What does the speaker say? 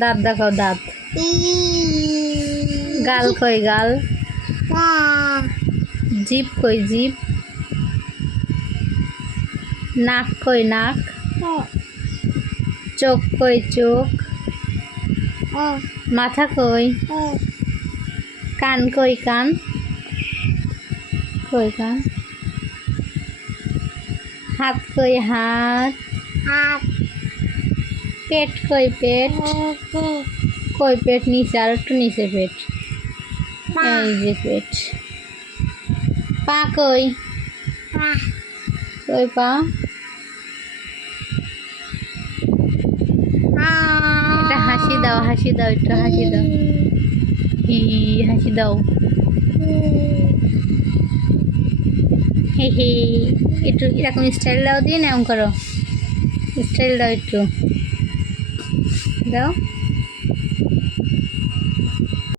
দাঁত দেখাও দাঁত। গাল কই গাল? জিভ কই জিভ? নাক কই নাক? চোখ কই চোখ? মাথা কই? কান কই কান? কই কান? হাত কই হাত? পেট কই পেট? কই পেট? নিচে আর একটু নিচে পেট। এই যে পেট। পা কই? কই পা? এটা হাসি দাও একটু হাসি দাও। হি হাসি দাও। হে হে একটু এরকম স্টাইল দাও, দিয়ে না এমন করো, স্টাইল দাও একটু দাও।